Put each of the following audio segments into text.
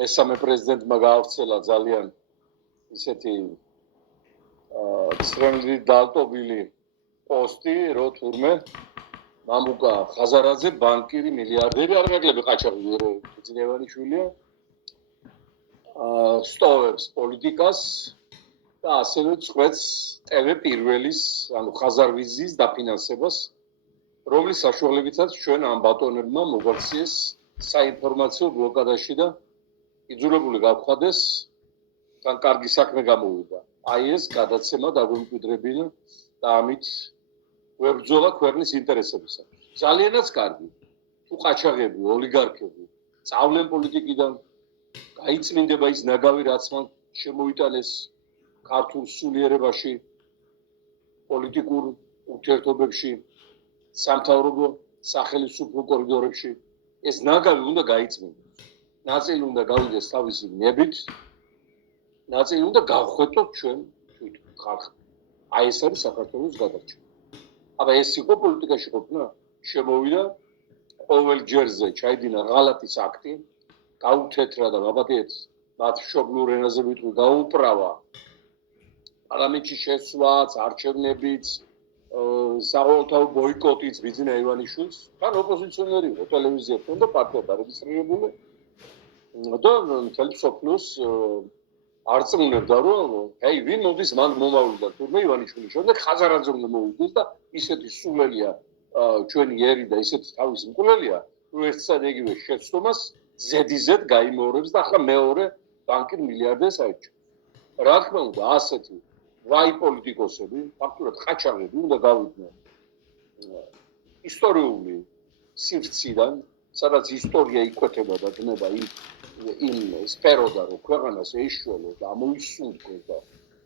მესამე პრეზიდენტმა გაავრცელა ძალიან ისეთი ცრემლი დალტობილი პოსტი, რო თურმე მამუკა ხაზარაძე ბანკირი მილიარდერი არ გაკლები ყაჩაღი ძინევანიშვილია სტოვებს პოლიტიკას და ასევე წყვეტს ტევ პირველის ანუ ხაზარვიზის დაფინანსებას რომლის საშუალებითაც ჩვენ ამ ბატონებმა მოგვაქციეს საინფორმაციო ბლოკადაში და იძულებული გავხადეს თან კარგი საქმე გამოვიდა. Აი ეს გადაცემა დაგვიმკვიდრებინა და ამით ვებრძოლა ქვეყნის ინტერესებისათვის. Ძალიანაც კარგი. თუ ყაჩაღები, ოლიგარქები წავლენ პოლიტიკიდან გაიწმინდება ის ნაგავი რაც მან შემოიტანეს ქართულ სულიერებაში პოლიტიკურ ურთიერთობებში სამთავრობო სახელმწიფო კორიდორებში ეს ნაგავი უნდა გაიწმინდეს. ნაწილი უნდა გავიდეს თავისი ნებით ნაწილი უნდა გავხვეთოთ ჩვენ ხალხი. აი ეს არის საქართველოს გადარჩენა. აბა ეს იყო პოლიტიკაში ყოფნა შემოვიდა ყოველ ჯერზე ჩაიდინა ღალატის აქტი გაუთეთრა და ბაბათიეთს მათ მშობლიურ ენაზე ვიტყვი გაუპრავა პარლამენტში შესვლაც არჩევნებიც საყოველთაო ბოიკოტიც ბიძინა ივანიშვილს თან ოპოზიციონერი იყო ტელევიზიასთან და პარტია დარეგისტრირებული და მთელი მსოფლიოს არწმუნებდა რომ აი ვინ მოდის მან მომავლიდან თურმე ივანიშვილი შემდეგ ხაზარაძე უნდა მოვიდეს და ისეთი სულელია ჩვენი ერი და ისეთი თავის მკვლელია რომ ერთსა და იგივე შეცდომას ზედიზედ გაიმეორებს და ახლა მეორე ბანკირ მილიარდერს აიჩნევს. რა თქმა უნდა ასეთი ვაი პოლიტიკოსები ფაქტურად ყაჩაღები უნდა გავიდნენ ისტორიული სივრციდან სადაც ისტორია იკვეთება და დნება იმ სფეროდა რომ ქვეყანას ეშველოს და ამოისუნთქოს და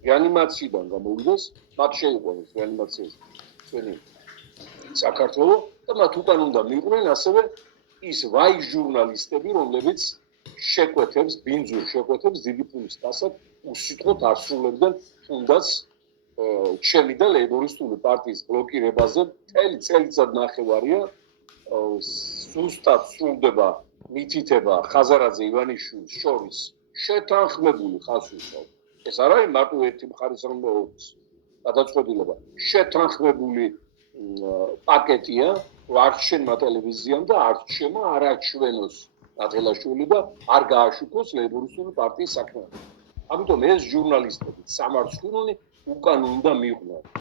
რეანიმაციიდან გამოვიდეს მათ შეიყვანეს რეანიმაციაში ჩვენი საქართველო და მათ უკან უნდა მიყვნენ ასევე ის ვაი ჟურნალისტები რომლებიც შეკვეთებს ბინძურ შეკვეთებს დიდი ფულის დასად უსიტყვოდ ასრულებდნენ თუნდაც ჩემი და ლეიბორისტული პარტიის ბლოკირებაზე მთელი წელიწად ნახევარია ზუსტად სრულდება მითითება ხაზარაძე ივანიშვილის შორის შეთანხმებული ხაზულობა ეს არ არის მარტო ერთი მხარის რომ მოუწ გადაწყვეტილება შეთანხმებული პაკეტია არჩენმა ტელევიზიამ და არჩემა არაჩვენოს ნათელაშვილი და არ გააშუქოს ლეიბორისტული პარტიის საქმე. ამიტომ ეს ჟურნალისტები სამარცხვინონი უკან უნდა მიყვნენ